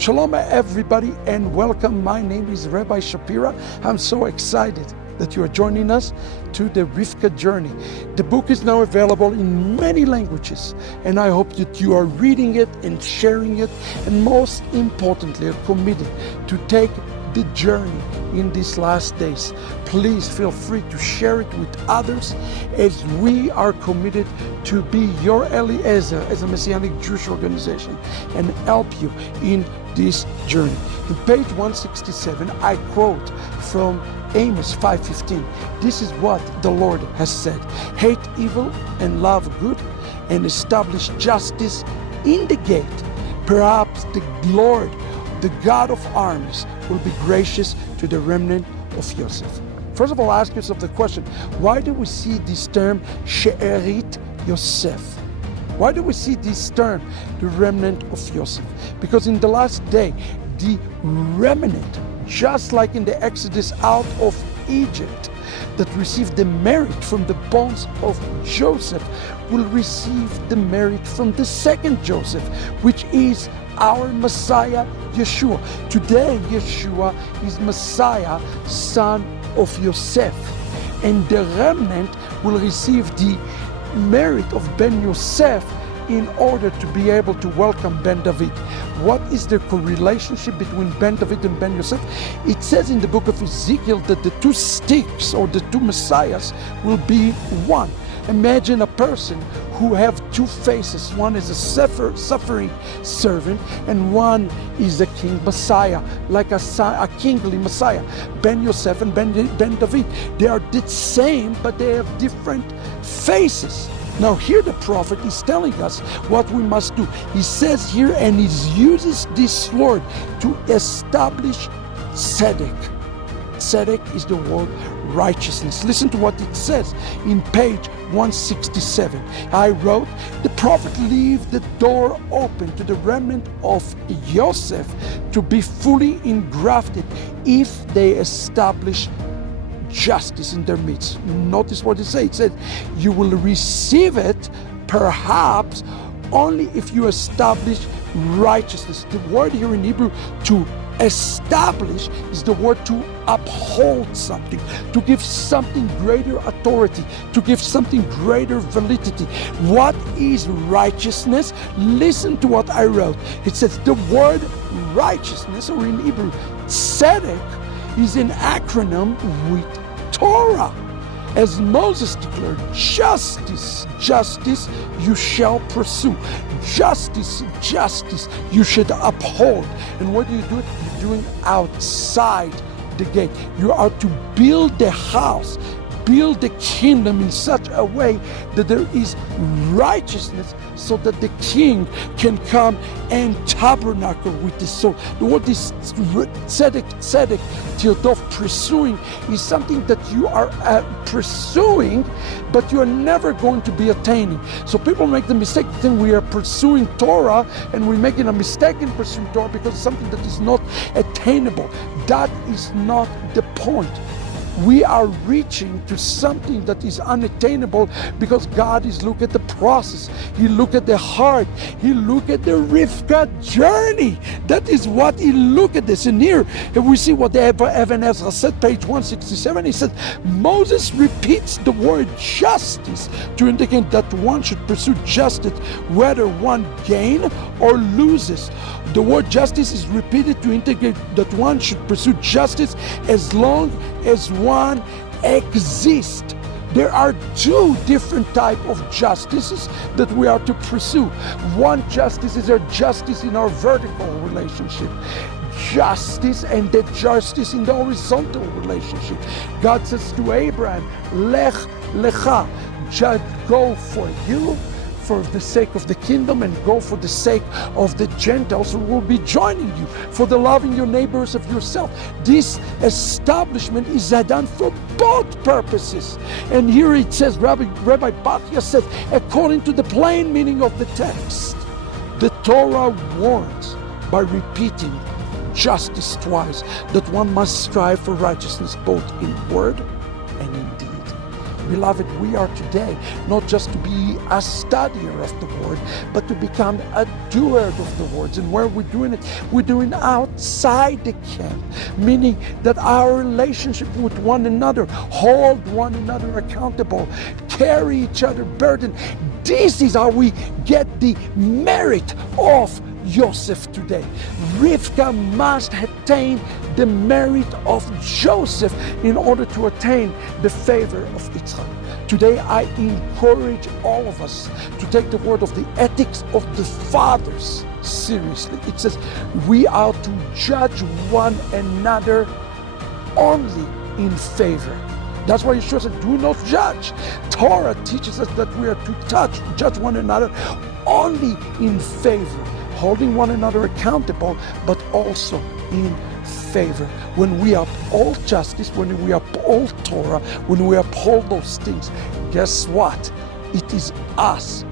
Shalom everybody and welcome. My name is Rabbi Shapira. I'm so excited that you are joining us to the Rivkah journey. The book is now available in many languages, and I hope that you are reading it and sharing it, and most importantly are committed to take the journey in these last days. Please feel free to share it with others, as we are committed to be your Eliezer as a Messianic Jewish organization and help you in this journey. In page 167, I quote from Amos 5:15. This is what the Lord has said: hate evil and love good, and establish justice in the gate. Perhaps the Lord, the God of armies, will be gracious to the remnant of Yosef. First of all, ask yourself the question: why do we see this term She'erit Yosef? Why do we see this term, the remnant of Yosef? Because in the last day, the remnant, just like in the Exodus out of Egypt, that received the merit from the bones of Joseph, will receive the merit from the second Joseph, which is our Messiah, Yeshua. Today, Yeshua is Messiah, son of Yosef. And the remnant will receive the merit of Ben Yosef in order to be able to welcome Ben David. What is the relationship between Ben David and Ben Yosef? It says in the book of Ezekiel that the two sticks, or the two messiahs, will be one. Imagine a person who have two faces. One is a suffering servant, and one is a king messiah, like a kingly messiah. Ben Yosef and Ben David, they are the same, but they have different faces. Now here the prophet is telling us what we must do. He says here, and he uses this word to establish tzedek. Tzedek is the word righteousness. Listen to what it says in page 167. I wrote, the prophet leave the door open to the remnant of Yosef to be fully engrafted if they establish justice in their midst. Notice what it says. It says, you will receive it perhaps only if you establish righteousness. The word here in Hebrew, to establish, is the word to uphold something, to give something greater authority, to give something greater validity. What is righteousness? Listen to what I wrote. It says the word righteousness, or in Hebrew, tzedek, is an acronym with Torah. As Moses declared, justice, justice you shall pursue. Justice, justice you should uphold. And what do you do? You're doing outside the gate. You are to build the house, build the kingdom in such a way that there is righteousness, so that the king can come and tabernacle with this. So what this tzedek, tirdof, pursuing, is something that you are pursuing, but you are never going to be attaining. So people make the mistake thinking we are pursuing Torah, and we're making a mistake in pursuing Torah because it's something that is not attainable. That is not the point. We are reaching to something that is unattainable because God is looking at the process. He look at the heart. He look at the Rivkah journey. That is what he look at this. And here, if we see what the Even Ezra said, page 167, he said, Moses repeats the word justice to indicate that one should pursue justice whether one gain or loses. The word justice is repeated to indicate that one should pursue justice as long as one exists. There are two different types of justices that we are to pursue. One justice is our justice in our vertical relationship. Justice, and the justice in the horizontal relationship. God says to Abraham, Lech lecha, go for you, for the sake of the kingdom, and go for the sake of the Gentiles who will be joining you, for the loving your neighbors of yourself. This establishment is done for both purposes. And here it says, Rabbi Bachya says, according to the plain meaning of the text, the Torah warns by repeating justice twice that one must strive for righteousness both in word and in deed. Beloved, we are today not just to be a studier of the word, but to become a doer of the words. And where we're doing it, we're doing outside the camp, meaning that our relationship with one another, hold one another accountable, carry each other burden. This is how we get the merit of Joseph today. Rivkah must attain the merit of Joseph in order to attain the favor of Itzhak. Today I encourage all of us to take the word of the ethics of the fathers seriously. It says we are to judge one another only in favor. That's why Yeshua said, do not judge. Torah teaches us that we are to judge one another only in favor, holding one another accountable, but also in favor. When we uphold justice, when we uphold Torah, when we uphold those things, guess what? It is us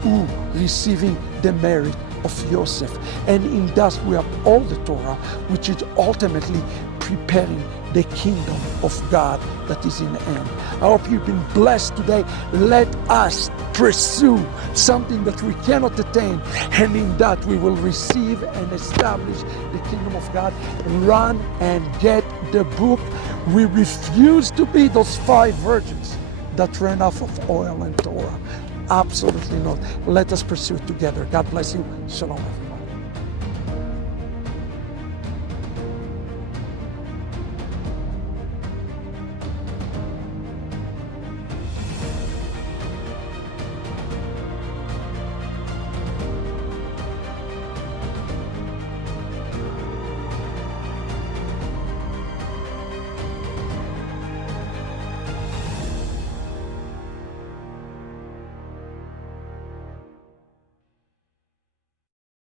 who receiving the merit of Joseph. And in thus we uphold the Torah, which is ultimately preparing the kingdom of God that is in the end. I hope you've been blessed today. Let us pursue something that we cannot attain, and in that we will receive and establish the kingdom of God. Run and get the book. We refuse to be those 5 virgins that ran off of oil and Torah. Absolutely not. Let us pursue it together. God bless you. Shalom.